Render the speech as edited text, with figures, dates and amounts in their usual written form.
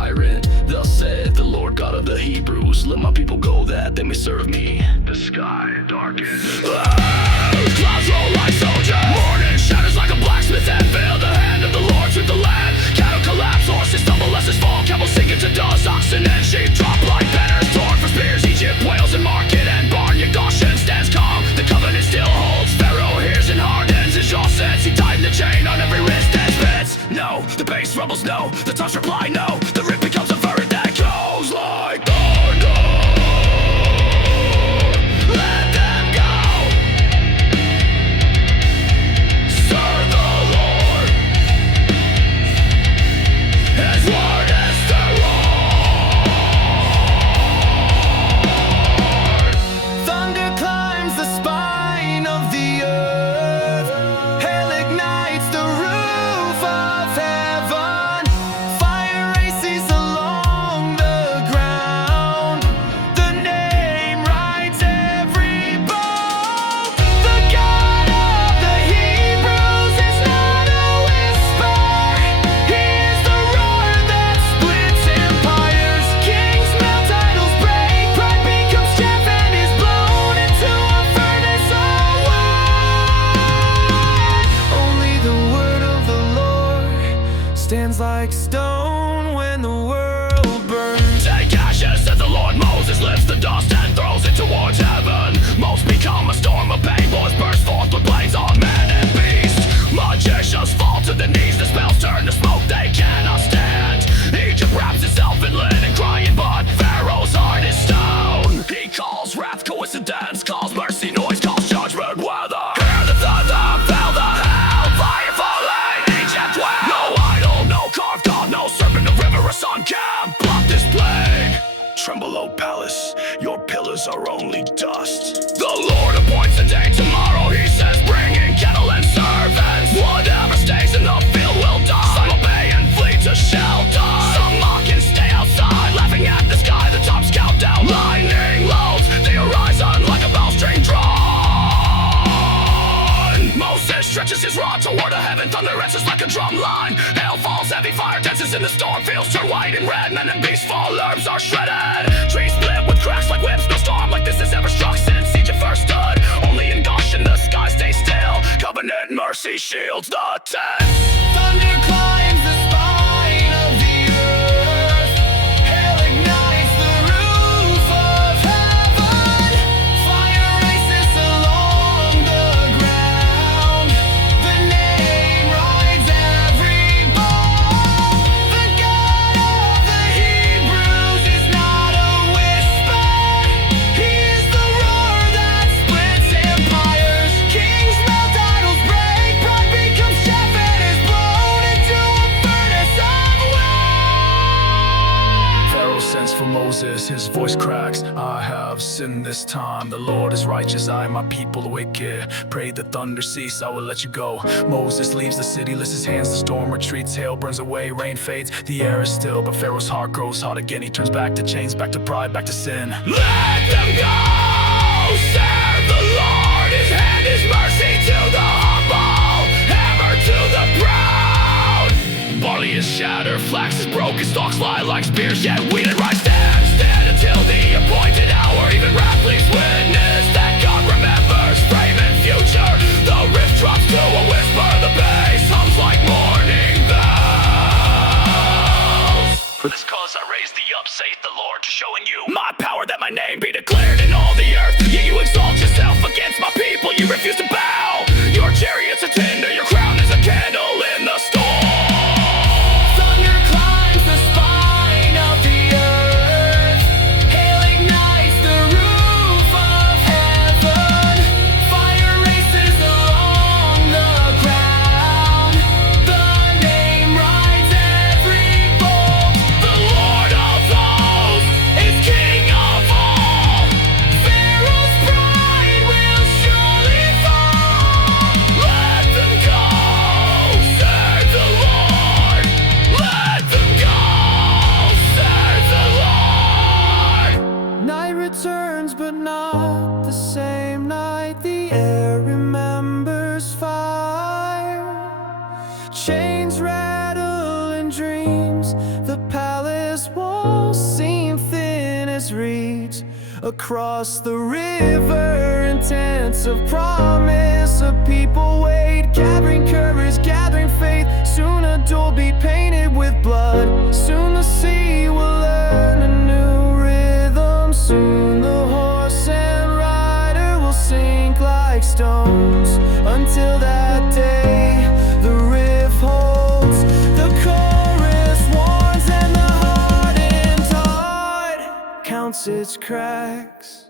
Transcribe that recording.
tyrant. Thus saith the Lord God of the Hebrews, let my people go that they may serve me. The sky darkens, clouds roll like soldiers, morning shatters like a blacksmith anvil. The hand of the Lord sweep the land. Cattle collapse, horses stumble, lessons fall, camels sink into dust, oxen and sheep drop like banners torn for spears. Egypt wails in market and barn, yet Goshen stands calm. The covenant still holds. Pharaoh hears and hardens his jaw sets. He tightened the chain on every wrist and spits. No, the base rebels know. The tops reply no. The rip becomes a verdict that goes like thunder. Let them go. Serve the Lord. His word is the roar. Thunder climbs the spine of the earth. Hail ignites the roof of heaven. Fire races along the ground. The name rides every boat. The God of the Hebrews is not a whisper. He is the roar that splits empires. Kings melt, titles break, pride becomes chaff and is blown into a furnace of wood. Only the word of the Lord stands like stone when the world burns. Take ashes, said the Lord. Moses lifts the dust and throws it towards heaven. Most become a storm of pain. Boys burst forth with blades on man and beast. Magicians fall to the knees. The spells turn to smoke they cannot stand. Egypt wraps itself in linen, crying, but Pharaoh's heart is stone. He calls wrath coincidence, calls mercy noise, calls judgment weather. Hear the thunder, feel the hell, fire falling, Egypt dwelt. No idol, no carved god, no serpent, no river or sun can block this plague. Tremble, O palace, your pillars are only dust. The Lord appoints a day tomorrow, he says, bring in cattle and servants. Whatever stays in the field will die. Some obey and flee to shelter. Some mock and stay outside, laughing at the sky. The tops count down, lightning loads the horizon like a bowstring drawn. Moses stretches his rod toward a heaven. Thunder answers like a drum line. Hail falls, heavy fire dances in the storm. Fields turn white and red, men and beasts fall, herbs are shredded. Trees split with cracks like whips. No storm like this has ever struck since Egypt first stood. Only in Goshen the sky stays still. Covenant mercy shields the tents. Thunder climbs the spine of the earth. Hail ignites the roof of heaven. Fire races along the ground. The name rides every boat. The God of the Hebrews is not a whisper. He is the roar that splits empires. Kings melt, idols break, pride becomes chaff and is blown into a furnace of wood. Pharaoh sends for Moses, his voice cracks. I have sinned this time. The Lord is righteous, I and my people wicked. Pray the thunder cease, I will let you go. Moses leaves the city, lifts his hands, the storm retreats. Hail burns away, rain fades, the air is still. But Pharaoh's heart grows hot again. He turns back to chains, back to pride, back to sin. Let them go! Serve the Lord, his hand is mercy to the humble, hammer to the proud. Barley is shattered, flax is broken, stalks lie like spears, yet wheat and rye stand. Stand until the appointed hour, even wrath leaves witness that God remembers frame and future. The rift drops to a whisper, the bass hums like morning bells. For this cause I raise thee up, saith the Lord, showing you my power, that my name be declared in all the earth. Yet you exalt yourself against my people, you refuse to bow. Your chariot's a tinder, your crown is a candle in the storm. Thunder climbs the spine of the earth. Hail ignites the roof of heaven. Fire races along the ground. The name rides every boat. The Lord of hosts is King of all. Pharaoh's pride will surely fall. Let them go, serve the Lord. Let them go, serve the Lord. Night returns, but not the same night. The air remembers fire. Chains rattle in dreams. The palace chants reach across the river in tents of promise. A people wait, gathering courage, gathering faith. Soon a door be painted with blood. Soon the sea will learn a new rhythm. Soon the horse and rider will sink like stones. Until that day, the riff holds. The chorus warns and the hardened heart counts its cracks.